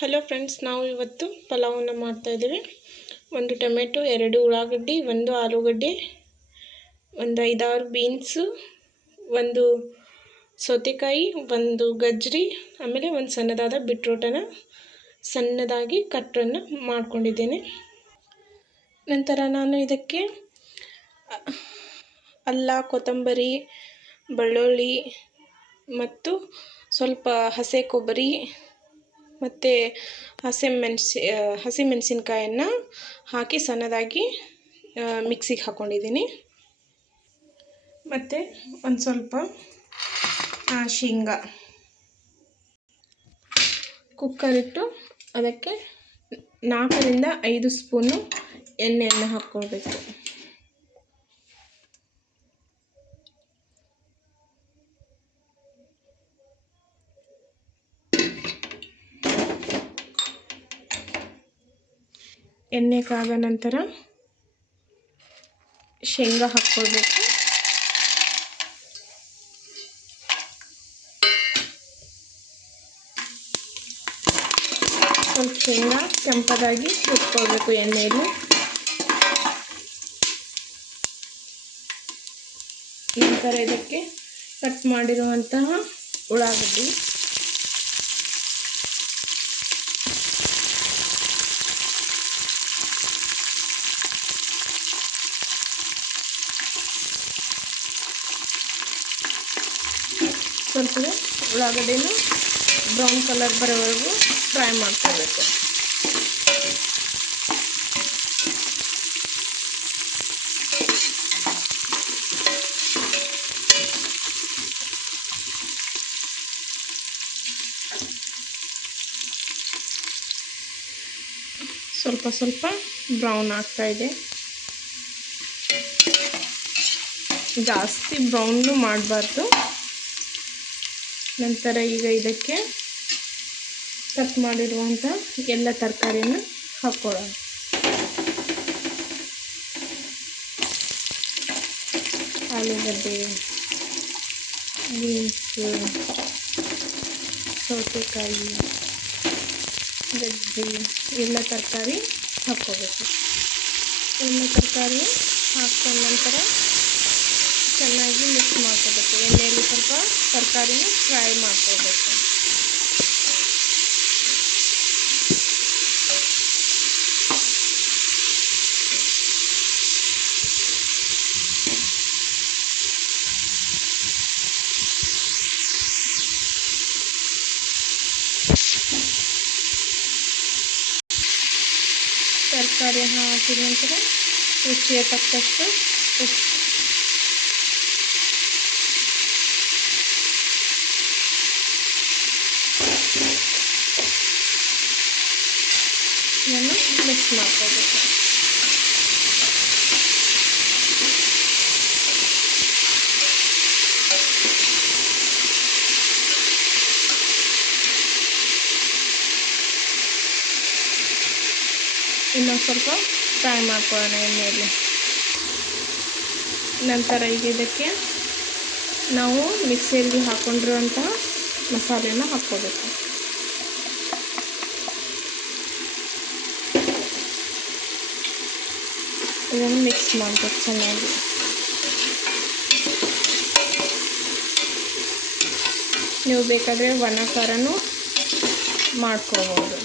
Hello friends, ನಾವು ಇವತ್ತು ಪಲಾವನ್ನು ಮಾಡ್ತಾ ಇದ್ದೀವಿ. ಒಂದು ಟೊಮೆಟೊ, 2 ಉಳ್ಳಾಗಡ್ಡಿ, 1 ಆಲೂಗಡ್ಡೆ, ಒಂದು 5-6 ಬೀನ್ಸು, ಒಂದು ಸೌತೆಕಾಯಿ, ಒಂದು ಗಜ್ಜರಿ, ಆಮೇಲೆ ಒಂದು ಸಣ್ಣದಾದ ಬೀಟ್ರೂಟನ್ನು ಸಣ್ಣದಾಗಿ ಕಟ್ಟನ್ನು ಮಾಡ್ಕೊಂಡಿದ್ದೇನೆ. ನಂತರ ನಾನು ಇದಕ್ಕೆ ಅಲ್ಲ, ಕೊತ್ತಂಬರಿ, ಬೆಳ್ಳುಳ್ಳಿ ಮತ್ತು ಸ್ವಲ್ಪ ಹಸಿ ಕೊಬ್ಬರಿ ಮತ್ತು ಹಸಿಮೆಣಸಿನ್ಕಾಯನ್ನು ಹಾಕಿ ಸಣ್ಣದಾಗಿ ಮಿಕ್ಸಿಗೆ ಹಾಕ್ಕೊಂಡಿದ್ದೀನಿ. ಮತ್ತು ಒಂದು ಸ್ವಲ್ಪ ಶೇಂಗಾ. ಕುಕ್ಕರಿಟ್ಟು ಅದಕ್ಕೆ 4ರಿಂದ 5 ಸ್ಪೂನು ಎಣ್ಣೆಯನ್ನು ಹಾಕ್ಕೊಳ್ಬೇಕು. ಎಣ್ಣೆ ಕಾದ ನಂತರ ಶೇಂಗಾ ಹಾಕ್ಕೊಳ್ಬೇಕು. ಸ್ವಲ್ಪ ಶೇಂಗಾ ಕೆಂಪದಾಗಿ ಹುರ್ಕೊಳ್ಬೇಕು ಎಣ್ಣೆಯಲ್ಲಿ. ನಂತರ ಇದಕ್ಕೆ ಕಟ್ ಮಾಡಿರುವಂತಹ ಉಳ್ಳಾಗಡ್ಡಿ, ಸ್ವಲ್ಪ ಉಳ್ಳಾಗಡ್ಡಿನ ಬ್ರೌನ್ ಕಲರ್ ಬರೋವರೆಗೂ ಫ್ರೈ ಮಾಡ್ಕೋಬೇಕು. ಸ್ವಲ್ಪ ಬ್ರೌನ್ ಆಗ್ತಾ ಇದೆ. ಜಾಸ್ತಿ ಬ್ರೌನು ಮಾಡಬಾರ್ದು. ನಂತರ ಈಗ ಇದಕ್ಕೆ ಕಟ್ ಮಾಡಿರುವಂಥ ಎಲ್ಲ ತರಕಾರಿನ ಹಾಕ್ಕೊಳ್ಳೋಣ. ಆಲೂಗಡ್ಡೆ, ಬೀನ್ಸು, ಸೌತೆಕಾಯಿ, ಗಜ್ಜರಿ ಎಲ್ಲ ತರಕಾರಿ ಹಾಕ್ಕೋಬೇಕು. ಎಲ್ಲ ತರಕಾರಿ ಹಾಕ್ಕೊಂಡ ನಂತರ ಚೆನ್ನಾಗಿ ಮಿಕ್ಸ್ ಮಾಡ್ಕೋಬೇಕು. ಎಣ್ಣೆಯಲ್ಲಿ ಸ್ವಲ್ಪ ತರಕಾರಿನ ಫ್ರೈ ಮಾಡ್ಕೋಬೇಕು. ತರಕಾರಿ ಹಾಕಿದ ನಂತರ ರುಚಿಗೆ ತಕ್ಕಷ್ಟು ಉಪ್ಪು, ಇದನ್ನು ಮಿಕ್ಸ್ ಮಾಡ್ಕೋಬೇಕು. ಇನ್ನೊಂದು ಸ್ವಲ್ಪ ಫ್ರೈ ಮಾಡ್ಕೊಳ್ಳೋಣ ಎಣ್ಣೆಯಲ್ಲಿ. ನಂತರ ಈಗ ಇದಕ್ಕೆ ನಾವು ಮಿಕ್ಸಿಯಲ್ಲಿ ಹಾಕ್ಕೊಂಡಿರುವಂತಹ ಮಸಾಲೆಯನ್ನು ಹಾಕ್ಕೋಬೇಕು. ಇದನ್ನು ಮಿಕ್ಸ್ ಮಾಡಬೇಕು ಚೆನ್ನಾಗಿ. ನೀವು ಬೇಕಾದರೆ ಒಣ ಖಾರನೂ ಮಾಡ್ಕೋಬೋದು.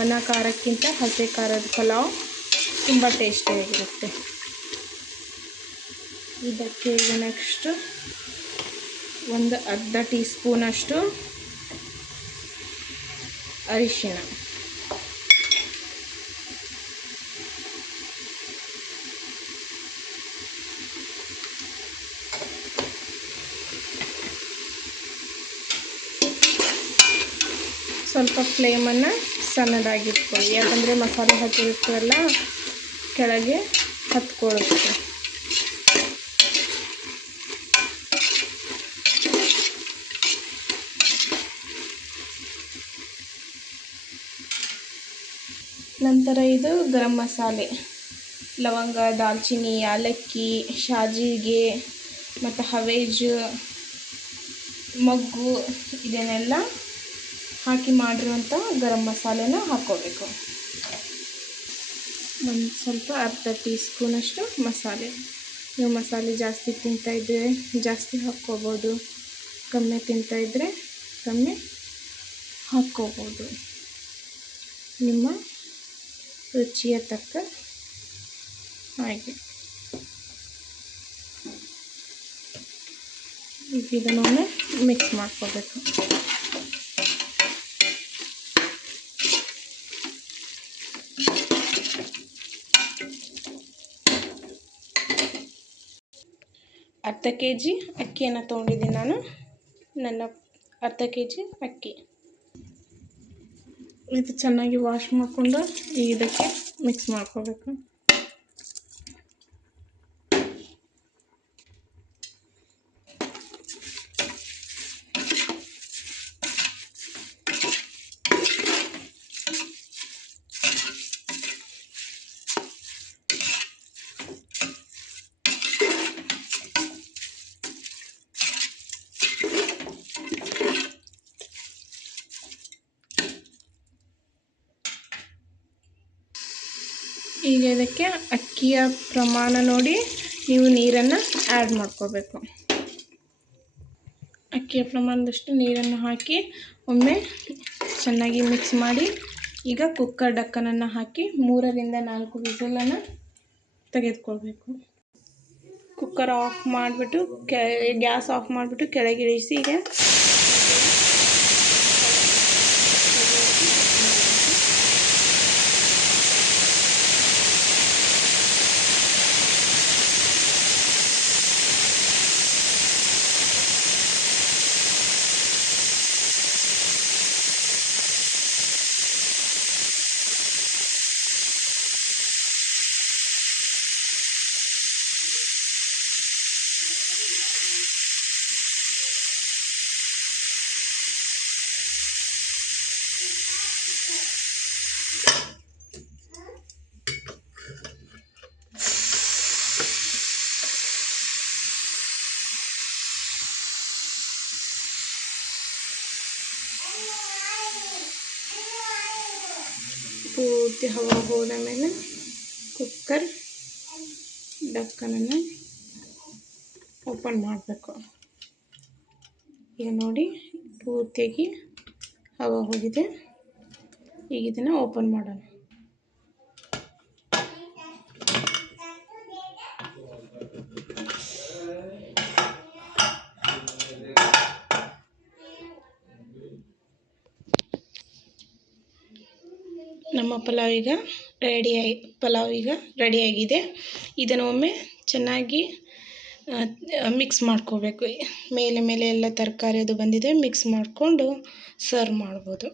ಒಣ ಖಾರಕ್ಕಿಂತ ಹಸಿ ಖಾರದ ಪಲಾವ್ ತುಂಬ ಟೇಸ್ಟಿಯಾಗಿರುತ್ತೆ. ಇದಕ್ಕೆ ಈಗ ನೆಕ್ಸ್ಟು ಒಂದು ಅರ್ಧ ಟೀ ಸ್ಪೂನಷ್ಟು ಅರಿಶಿಣ, ಸ್ವಲ್ಪ ಫ್ಲೇಮನ್ನು ಸಣ್ಣದಾಗಿಟ್ಕೊಳ್ಳಿ, ಯಾಕಂದರೆ ಮಸಾಲೆ ಹಾಕಿರ್ತೀವಲ್ಲ ಕೆಳಗೆ ಹತ್ಕೊಳ್ಳುತ್ತೆ. ನಂತರ ಇದು ಗರಂ ಮಸಾಲೆ, ಲವಂಗ, ದಾಲ್ಚಿನ್ನಿ, ಯಾಲಕ್ಕಿ, ಶಾಜೀರಿಗೆ ಮತ್ತು ಹವೇಜ್, ಮೊಗ್ಗು ಇದನ್ನೆಲ್ಲ ಹಾಕಿ ಮಾಡಿರುವಂಥ ಗರಂ ಮಸಾಲೆನ ಹಾಕ್ಕೋಬೇಕು. ಒಂದು ಸ್ವಲ್ಪ ಅರ್ಧ ಟೀ ಸ್ಪೂನಷ್ಟು ಮಸಾಲೆ. ನೀವು ಮಸಾಲೆ ಜಾಸ್ತಿ ತಿಂತಾಯಿದ್ರೆ ಜಾಸ್ತಿ ಹಾಕ್ಕೋಬೋದು, ಕಮ್ಮಿ ತಿಂತಾಯಿದ್ರೆ ಕಮ್ಮಿ ಹಾಕ್ಕೋಬೋದು. ನಿಮ್ಮ ರುಚಿಯ ತಕ್ಕ ಹಾಗೆ. ಈಗ ಇದನ್ನು ಮಿಕ್ಸ್ ಮಾಡ್ಕೋಬೇಕು. ಅರ್ಧ ಕೆ ಜಿ ಅಕ್ಕಿಯನ್ನು ತೊಗೊಂಡಿದ್ದೀನಿ ನಾನು. ನನ್ನ ಅರ್ಧ ಕೆ ಜಿ ಅಕ್ಕಿ. ಇದು ಚೆನ್ನಾಗಿ ವಾಶ್ ಮಾಡಿಕೊಂಡು ಇದಕ್ಕೆ ಮಿಕ್ಸ್ ಮಾಡ್ಕೋಬೇಕು. ಈಗ ಇದಕ್ಕೆ ಅಕ್ಕಿಯ ಪ್ರಮಾಣ ನೋಡಿ ನೀವು ನೀರನ್ನು ಆ್ಯಡ್ ಮಾಡ್ಕೋಬೇಕು. ಅಕ್ಕಿಯ ಪ್ರಮಾಣದಷ್ಟು ನೀರನ್ನು ಹಾಕಿ ಒಮ್ಮೆ ಚೆನ್ನಾಗಿ ಮಿಕ್ಸ್ ಮಾಡಿ ಈಗ ಕುಕ್ಕರ್ ಡಕ್ಕನನ್ನು ಹಾಕಿ 3 ರಿಂದ 4 ವಿಸಲನ್ನು ತೆಗೆದುಕೊಳ್ಬೇಕು. ಕುಕ್ಕರ್ ಆಫ್ ಮಾಡಿಬಿಟ್ಟು ಗ್ಯಾಸ್ ಆಫ್ ಮಾಡಿಬಿಟ್ಟು ಕೆಳಗಿಳಿಸಿ. ಈಗ ಪೂರ್ತಿ ಹವಾ ಹೋದ ಮೇಲೆ ಕುಕ್ಕರ್ ಡಕ್ಕನನ್ನು ಓಪನ್ ಮಾಡಬೇಕು. ಈಗ ನೋಡಿ ಪೂರ್ತಿಯಾಗಿ ಹವಾ ಹೋಗಿದೆ. ಈಗ ಇದನ್ನು ಓಪನ್ ಮಾಡೋಣ. ನಮ್ಮ ಪಲಾವ್ ಈಗ ರೆಡಿಯಾಗಿದೆ. ಇದನ್ನು ಒಮ್ಮೆ ಚೆನ್ನಾಗಿ ಮಿಕ್ಸ್ ಮಾಡ್ಕೋಬೇಕು. ಮೇಲೆ ಎಲ್ಲ ತರಕಾರಿ ಅದು ಬಂದಿದೆ, ಮಿಕ್ಸ್ ಮಾಡಿಕೊಂಡು ಸರ್ವ್ ಮಾಡ್ಬೋದು.